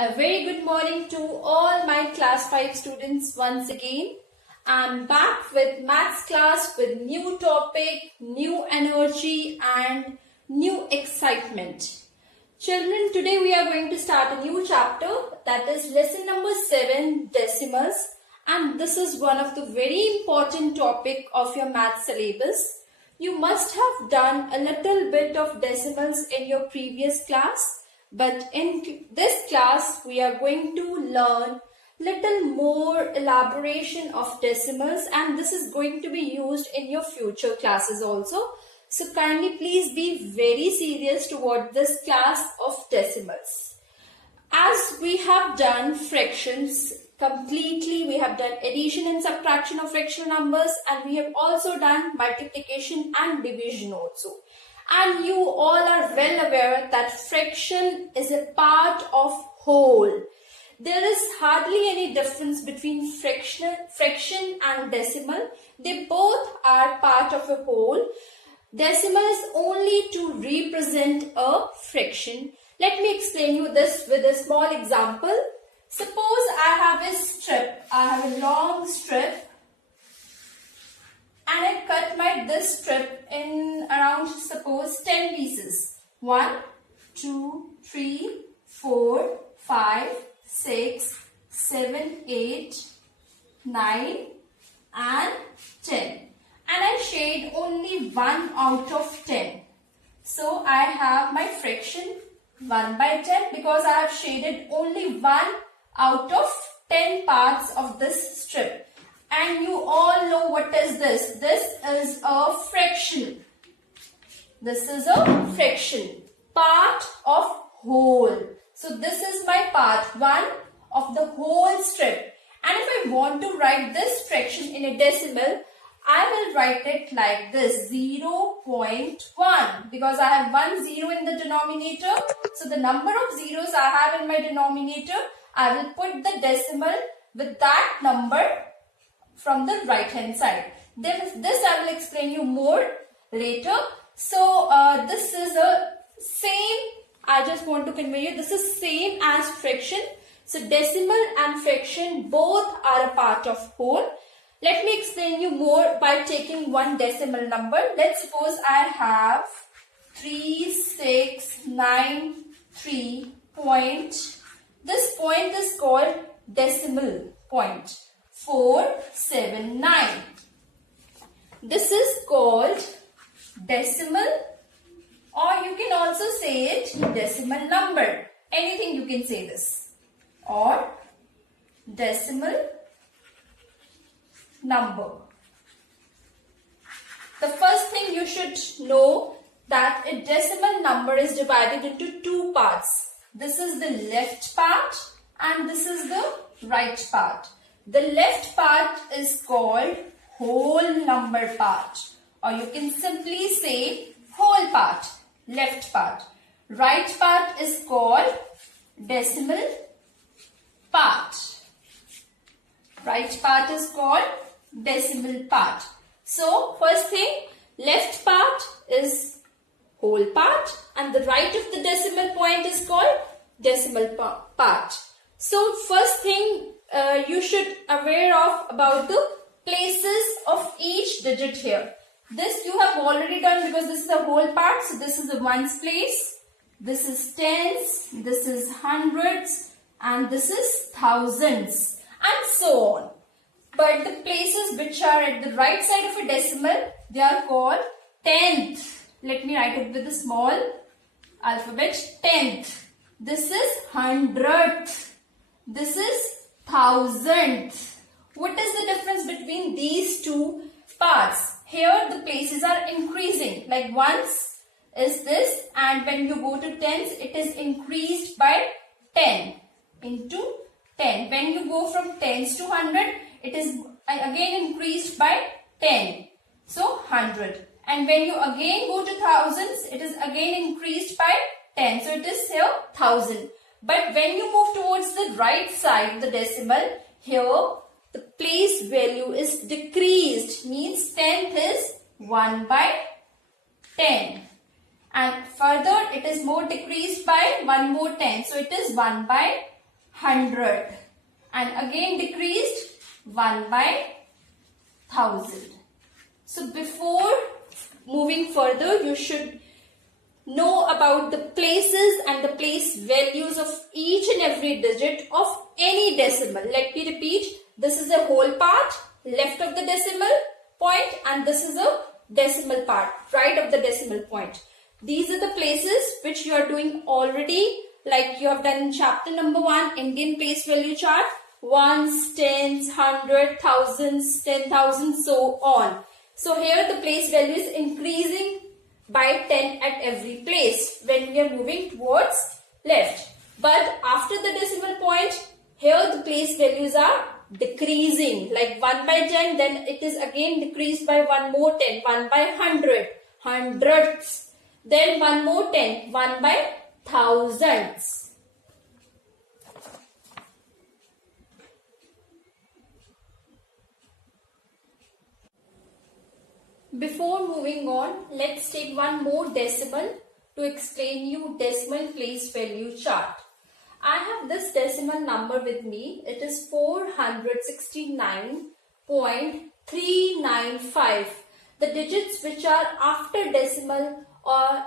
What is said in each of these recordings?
A very good morning to all my class 5 students once again. I'm back with maths class with new topic, new energy and new excitement. Children, today we are going to start a new chapter, that is lesson number 7, decimals, and this is one of the very important topic of your maths syllabus. You must have done a little bit of decimals in your previous class. But in this class, we are going to learn little more elaboration of decimals, and this is going to be used in your future classes also. So kindly please be very serious toward this class of decimals. As we have done fractions completely, we have done addition and subtraction of fractional numbers, and we have also done multiplication and division also. And you all are well aware that fraction is a part of whole. There is hardly any difference between fraction and decimal. They both are part of a whole. Decimal is only to represent a fraction. Let me explain you this with a small example. Suppose I have a strip. I have a long strip. And I cut this strip in around, suppose, 10 pieces. 1, 2, 3, 4, 5, 6, 7, 8, 9 and 10. And I shade only 1 out of 10. So I have my fraction 1 by 10 because I have shaded only 1 out of 10 parts of this strip. And you all know what is this. This is a fraction. This is a fraction. Part of whole. So this is my part 1 of the whole strip. And if I want to write this fraction in a decimal, I will write it like this, 0.1. Because I have 1 0 in the denominator. So the number of zeros I have in my denominator, I will put the decimal with that number from the right hand side. This I will explain you more later. So this is a same, I just want to convey you, this is same as fraction. So decimal and fraction both are a part of whole. Let me explain you more by taking one decimal number. Let's suppose I have 3693 point. This point is called decimal point. 479. This is called decimal, or you can also say it decimal number. Anything you can say this. Or decimal number. The first thing you should know that a decimal number is divided into two parts. This is the left part and this is the right part. The left part is called whole number part, or you can simply say whole part, left part. Right part is called decimal part. Right part is called decimal part. So first thing, left part is whole part and the right of the decimal point is called decimal part. So first thing, you should aware of about the places of each digit here. This you have already done because this is the whole part. So this is the ones place, this is tens, this is hundreds and this is thousands and so on. But the places which are at the right side of a decimal, they are called tenth. Let me write it with a small alphabet, tenth. This is hundredth. This is thousandth. What is the difference between these two parts? Here the places are increasing. Like ones is this, and when you go to tens, it is increased by 10 into 10. When you go from tens to 100, it is again increased by 10. So 100. And when you again go to thousands, it is again increased by 10. So it is here 1000. But when you move towards the right side of the decimal, here the place value is decreased. Means tenth is 1 by 10. And further it is more decreased by one more 10. So it is 1 by 100. And again decreased 1 by 1000. So before moving further, you should know about the places and the place values of each and every digit of any decimal. Let me repeat. This is a whole part, left of the decimal point, and this is a decimal part, right of the decimal point. These are the places which you are doing already, like you have done in chapter number 1, Indian place value chart. Ones, tens, hundred, thousands, 10,000, so on. So here the place value is increasing by 10 at every place when we are moving towards left. But after the decimal point, here the place values are decreasing, like 1 by 10, then it is again decreased by 1 more 10, 1 by 100, hundreds, then 1 more 10, 1 by thousands. Before moving on, let's take one more decimal to explain you decimal place value chart. I have this decimal number with me. It is 469.395. The digits which are after decimal are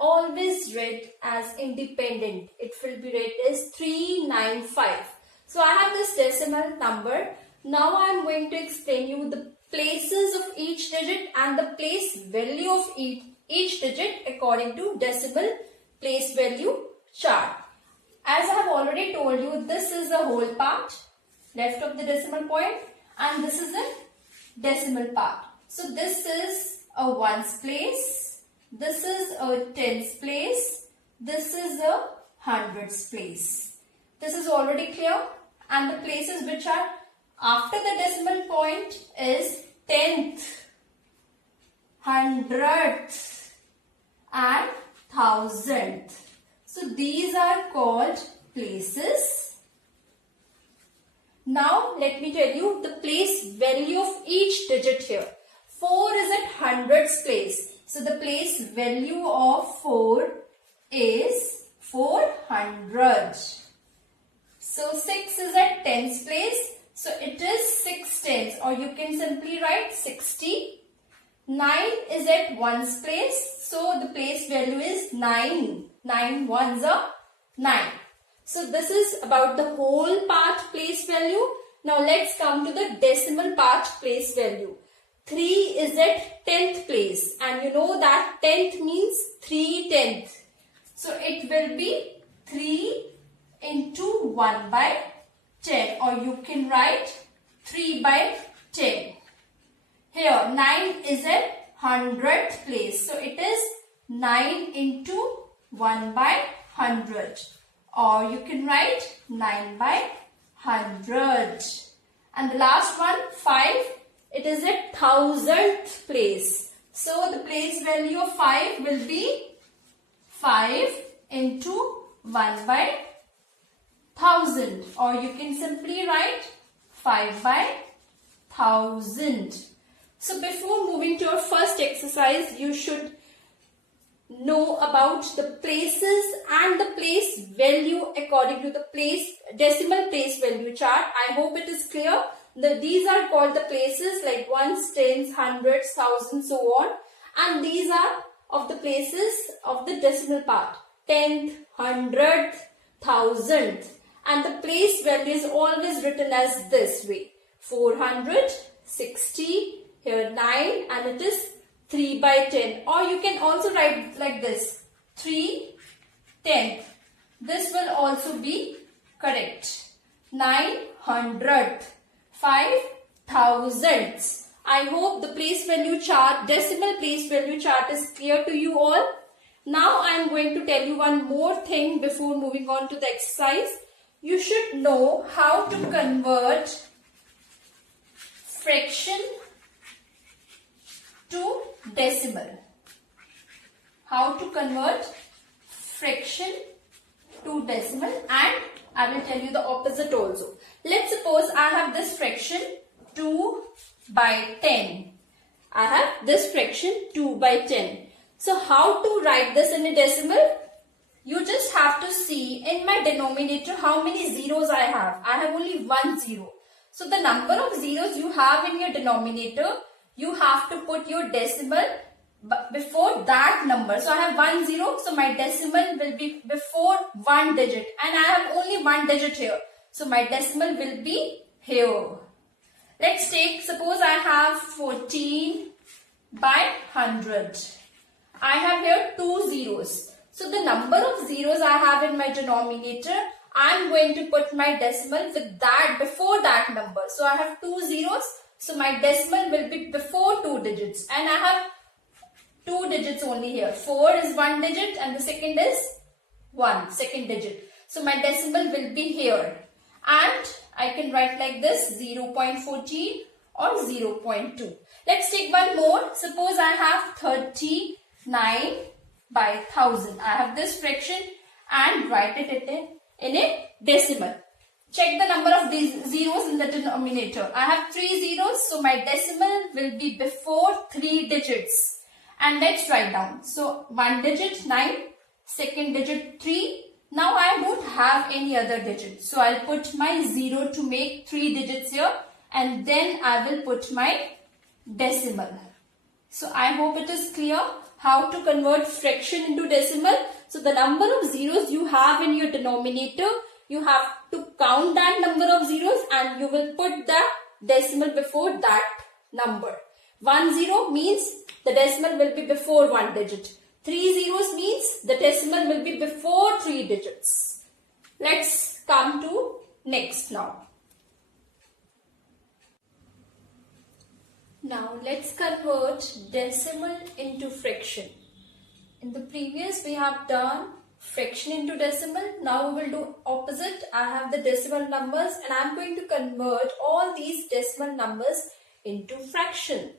always read as independent. It will be read as 395. So I have this decimal number. Now I am going to explain you the places of each digit and the place value of each digit according to decimal place value chart. As I have already told you, this is the whole part, left of the decimal point, and this is the decimal part. So this is a ones place, this is a tens place, this is a hundreds place. This is already clear, and the places which are after the decimal point is tenth, hundredth and thousandth. So these are called places. Now let me tell you the place value of each digit here. 4 is at hundreds place. So the place value of 4 is 400. So 6 is at tens place. So it is 6 tens, or you can simply write 60. 9 is at ones place. So the place value is 9. 9 ones are 9. So this is about the whole part place value. Now let's come to the decimal part place value. 3 is at 10th place, and you know that 10th means 3 tenths. So it will be 3 into 1 by 10, or you can write 3 by 10. Here 9 is at 100th place. So it is 9 into 1 by 100, or you can write 9 by 100. And the last one, 5, it is at 1000th place. So the place value of 5 will be 5 into 1 by 1000, or you can simply write 5 by 1000. So before moving to our first exercise, you should know about the places and the place value according to the decimal place value chart. I hope it is clear. These are called the places like ones, tens, hundreds, thousands, so on. And these are of the places of the decimal part. 10th, 100th, 1000th. And the place value is always written as this way. 400, 60, here 9, and it is 3 by 10. Or you can also write like this. 3 tenth. This will also be correct. 900th. 5 thousandths. I hope the place value chart, decimal place value chart is clear to you all. Now I am going to tell you one more thing before moving on to the exercise. You should know how to convert fraction to decimal. How to convert fraction to decimal, and I will tell you the opposite also. Let's suppose I have this fraction 2 by 10. I have this fraction 2 by 10. So how to write this in a decimal? you just have to see in my denominator how many zeros I have. I have only 1 zero. So the number of zeros you have in your denominator, you have to put your decimal before that number. So I have 1 zero, so my decimal will be before one digit, and I have only one digit here. So my decimal will be here. Let's take, suppose I have 14 by 100. I have here 2 zeros. So the number of zeros I have in my denominator, I am going to put my decimal with that before that number. So I have 2 zeros. So my decimal will be before 2 digits. And I have 2 digits only here. 4 is 1 digit and the second is 1, second digit. So my decimal will be here. And I can write like this, 0.14 or 0.2. Let's take one more. Suppose I have 39 by 1000. I have this fraction and write it in a decimal. Check the number of these zeros in the denominator. I have 3 zeros, so my decimal will be before 3 digits. And let's write down. So 1 digit 9, second digit 3. Now I don't have any other digit. So I'll put my 0 to make 3 digits here, and then I will put my decimal. So I hope it is clear how to convert fraction into decimal. So the number of zeros you have in your denominator, you have to count that number of zeros and you will put the decimal before that number. 1 zero means the decimal will be before one digit. 3 zeros means the decimal will be before 3 digits. Let's come to next now. Now let's convert decimal into fraction. In the previous we have done fraction into decimal. Now we will do opposite. I have the decimal numbers and I am going to convert all these decimal numbers into fraction.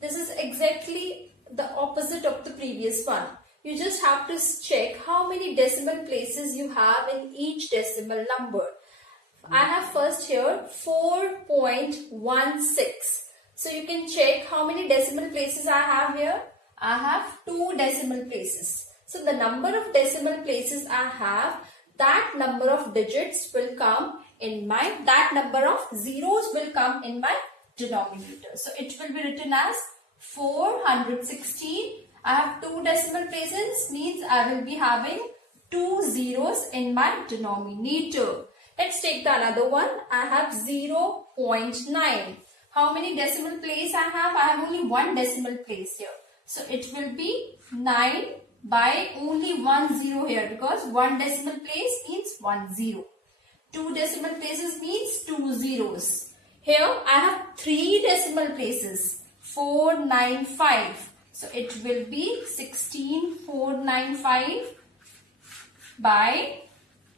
This is exactly the opposite of the previous one. You just have to check how many decimal places you have in each decimal number. I have first here 4.16. So you can check how many decimal places I have here. I have 2 decimal places. So the number of decimal places I have, that number of digits will come in my, that number of zeros will come in my denominator. So it will be written as 416. I have 2 decimal places, means I will be having 2 zeros in my denominator. Let's take the another one. I have 0.9. How many decimal place I have? I have only 1 decimal place here. So it will be 9 by only 1 zero here, because 1 decimal place means 1 zero. 2 decimal places means 2 zeros. Here I have 3 decimal places, 495. So it will be 16495 by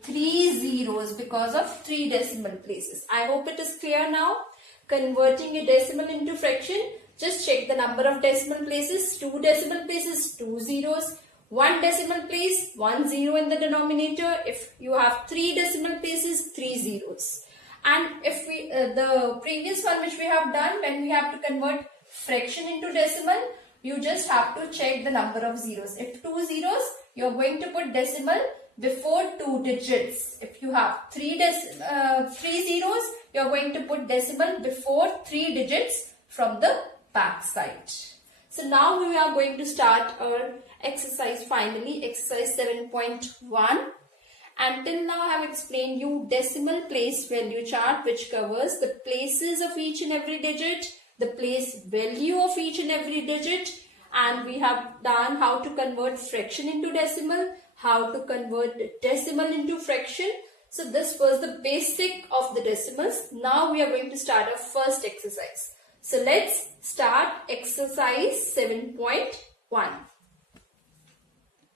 3 zeros because of 3 decimal places. I hope it is clear now. Converting a decimal into fraction, just check the number of decimal places. 2 decimal places, 2 zeros. 1 decimal place, 1 zero in the denominator. If you have 3 decimal places, 3 zeros. And if we the previous one which we have done, when we have to convert fraction into decimal, you just have to check the number of zeros. If 2 zeros, you are going to put decimal before 2 digits. If you have 3 zeros, you are going to put decimal before 3 digits from the back side. So now we are going to start our exercise finally, exercise 7.1. And till now I have explained you decimal place value chart, which covers the places of each and every digit, the place value of each and every digit, and we have done how to convert fraction into decimal, how to convert decimal into fraction. So this was the basic of the decimals. Now we are going to start our first exercise. So let's start exercise 7.1.